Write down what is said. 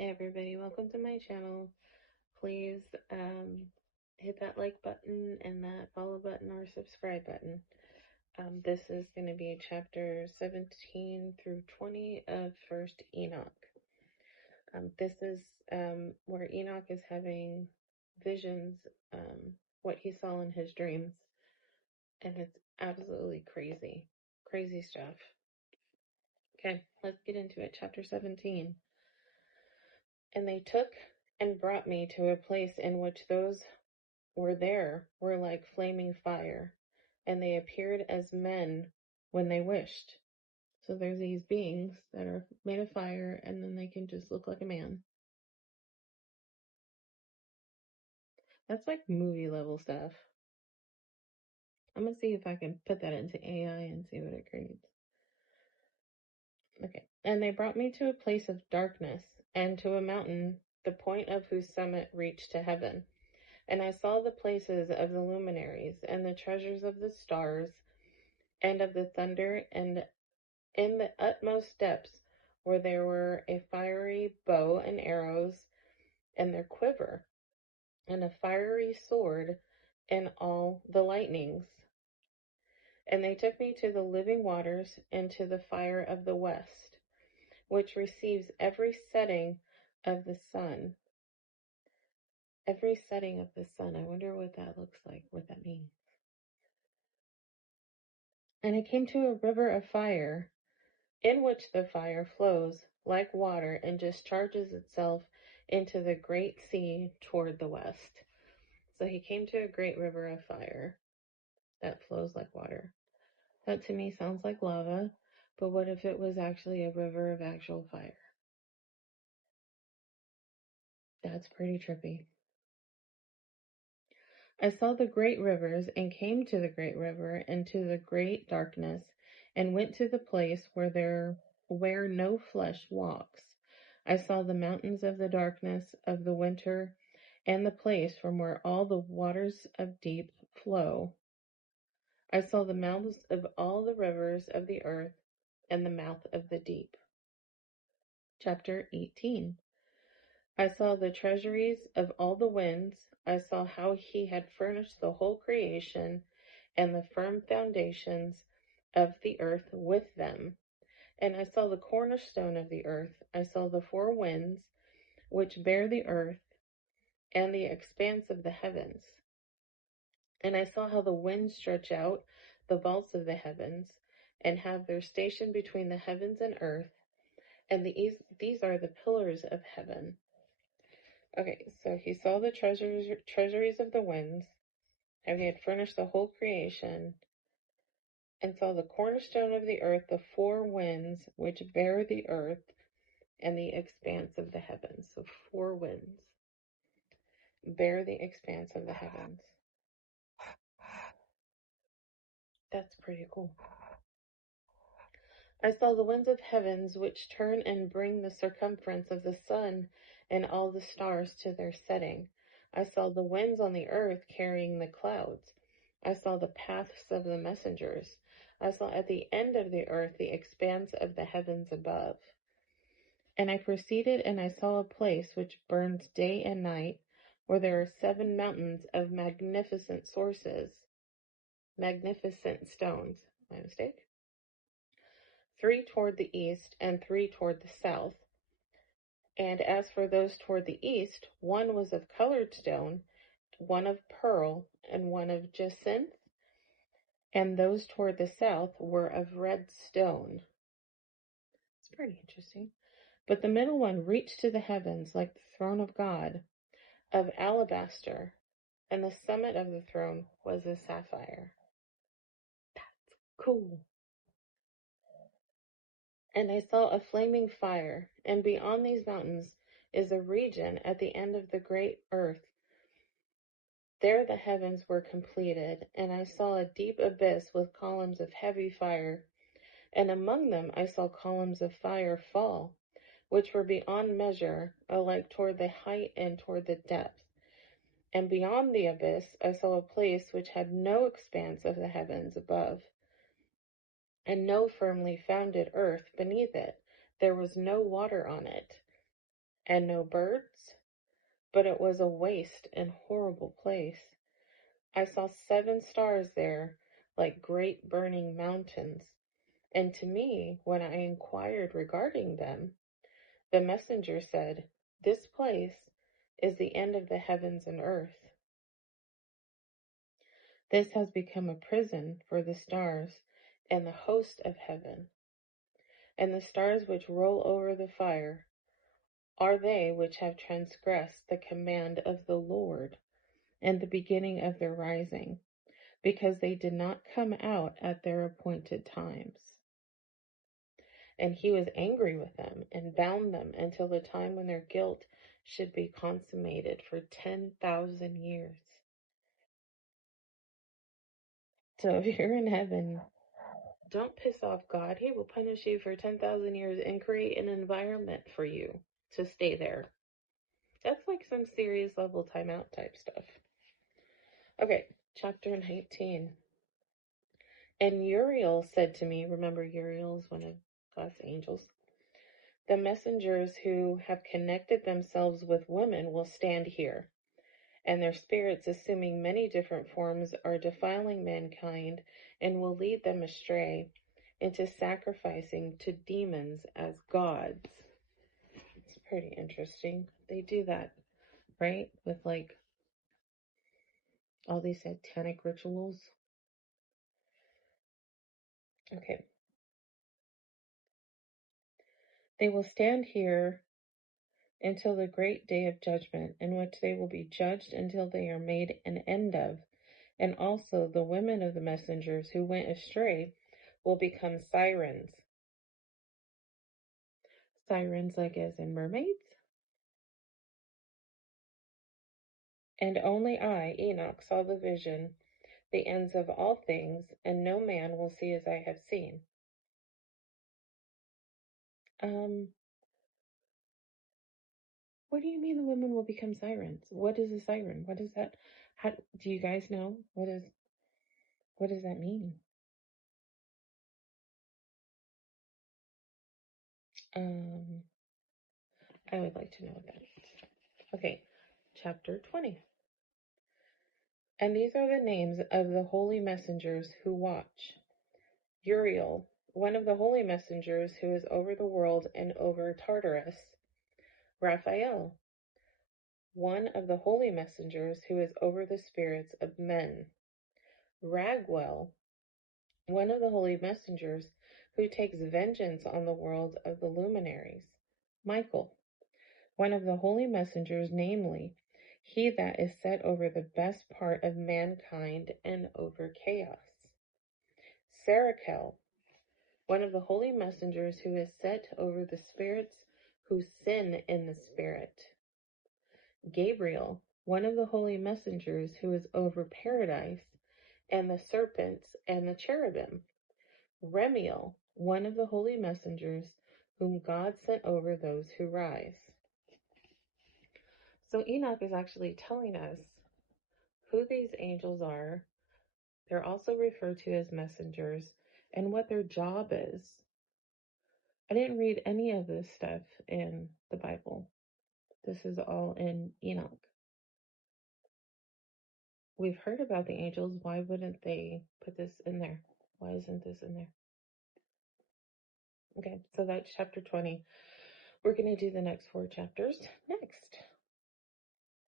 Hey everybody, welcome to my channel. Please hit that like button and that follow button or subscribe button. This is going to be chapter 17 through 20 of First Enoch. This is where Enoch is having visions, what he saw in his dreams, and it's absolutely crazy. Crazy stuff. Okay, let's get into it. Chapter 17. And they took and brought me to a place in which those were like flaming fire, and they appeared as men when they wished. So there's these beings that are made of fire, and then they can just look like a man. That's like movie level stuff. I'm gonna see if I can put that into AI and see what it creates. Okay. And they brought me to a place of darkness, and to a mountain, the point of whose summit reached to heaven. And I saw the places of the luminaries, and the treasures of the stars, and of the thunder, and in the utmost depths, where there were a fiery bow and arrows, and their quiver, and a fiery sword, and all the lightnings. And they took me to the living waters, and to the fire of the west, which receives every setting of the sun. Every setting of the sun. I wonder what that looks like, what that means. And I came to a river of fire, in which the fire flows like water and discharges itself into the great sea toward the west. So he came to a great river of fire that flows like water. That to me sounds like lava, but what if it was actually a river of actual fire? That's pretty trippy. I saw the great rivers, and came to the great river, and to the great darkness, and went to the place where no flesh walks. I saw the mountains of the darkness of the winter, and the place from where all the waters of deep flow. I saw the mouths of all the rivers of the earth, and the mouth of the deep. Chapter 18. I saw the treasuries of all the winds. I saw how he had furnished the whole creation, and the firm foundations of the earth with them. And I saw the cornerstone of the earth. I saw the four winds, which bear the earth, and the expanse of the heavens. And I saw how the winds stretch out the vaults of the heavens, and have their station between the heavens and earth, and these are the pillars of heaven. Okay, so he saw the treasuries of the winds, how he had furnished the whole creation, and saw the cornerstone of the earth, the four winds, which bear the earth, and the expanse of the heavens. So four winds bear the expanse of the heavens. That's pretty cool. I saw the winds of heavens, which turn and bring the circumference of the sun and all the stars to their setting. I saw the winds on the earth carrying the clouds. I saw the paths of the messengers. I saw at the end of the earth the expanse of the heavens above. And I proceeded, and I saw a place which burns day and night, where there are 7 mountains of magnificent stones. My mistake. 3 toward the east, and 3 toward the south. And as for those toward the east, one was of colored stone, one of pearl, and one of jacinth, and those toward the south were of red stone. It's pretty interesting. But the middle one reached to the heavens like the throne of God, of alabaster, and the summit of the throne was a sapphire. That's cool. And I saw a flaming fire, and beyond these mountains is a region at the end of the great earth. There the heavens were completed, and I saw a deep abyss with columns of heavy fire, and among them I saw columns of fire fall, which were beyond measure, alike toward the height and toward the depth. And beyond the abyss I saw a place which had no expanse of the heavens above, and no firmly founded earth beneath it. There was no water on it. and no birds, but it was a waste and horrible place. I saw 7 stars there, like great burning mountains. And to me, when I inquired regarding them, the messenger said, "This place is the end of the heavens and earth. This has become a prison for the stars and the host of heaven. And the stars which roll over the fire are they which have transgressed the command of the Lord and the beginning of their rising, because they did not come out at their appointed times. And he was angry with them and bound them until the time when their guilt should be consummated for 10,000 years." So if you're in heaven, don't piss off God. He will punish you for 10,000 years and create an environment for you to stay there. That's like some serious level timeout type stuff. Okay, chapter 19. And Uriel said to me, remember Uriel is one of God's angels, "The messengers who have connected themselves with women will stand here, and their spirits, assuming many different forms, are defiling mankind and will lead them astray into sacrificing to demons as gods." It's pretty interesting. They do that, right? With like all these satanic rituals. Okay. "They will stand here until the great day of judgment, in which they will be judged until they are made an end of. And also the women of the messengers who went astray will become sirens." Sirens, like as in mermaids. "And only I, Enoch, saw the vision, the ends of all things, and no man will see as I have seen." What do you mean the women will become sirens? What is a siren? What is that? How do you guys know? What does that mean? Um, I would like to know what that means. Okay, chapter 20. "And these are the names of the holy messengers who watch: Uriel, one of the holy messengers who is over the world and over Tartarus; Raphael, one of the holy messengers who is over the spirits of men; Raguel, one of the holy messengers who takes vengeance on the world of the luminaries; Michael, one of the holy messengers, namely, he that is set over the best part of mankind and over chaos; Sarakel, one of the holy messengers who is set over the spirits who sin in the spirit; Gabriel, one of the holy messengers who is over paradise and the serpents and the cherubim; Remiel, one of the holy messengers whom God sent over those who rise." So Enoch is actually telling us who these angels are. They're also referred to as messengers and what their job is. I didn't read any of this stuff in the Bible. This is all in Enoch. We've heard about the angels. Why wouldn't they put this in there? Why isn't this in there? Okay, so that's chapter 20. We're going to do the next 4 chapters next.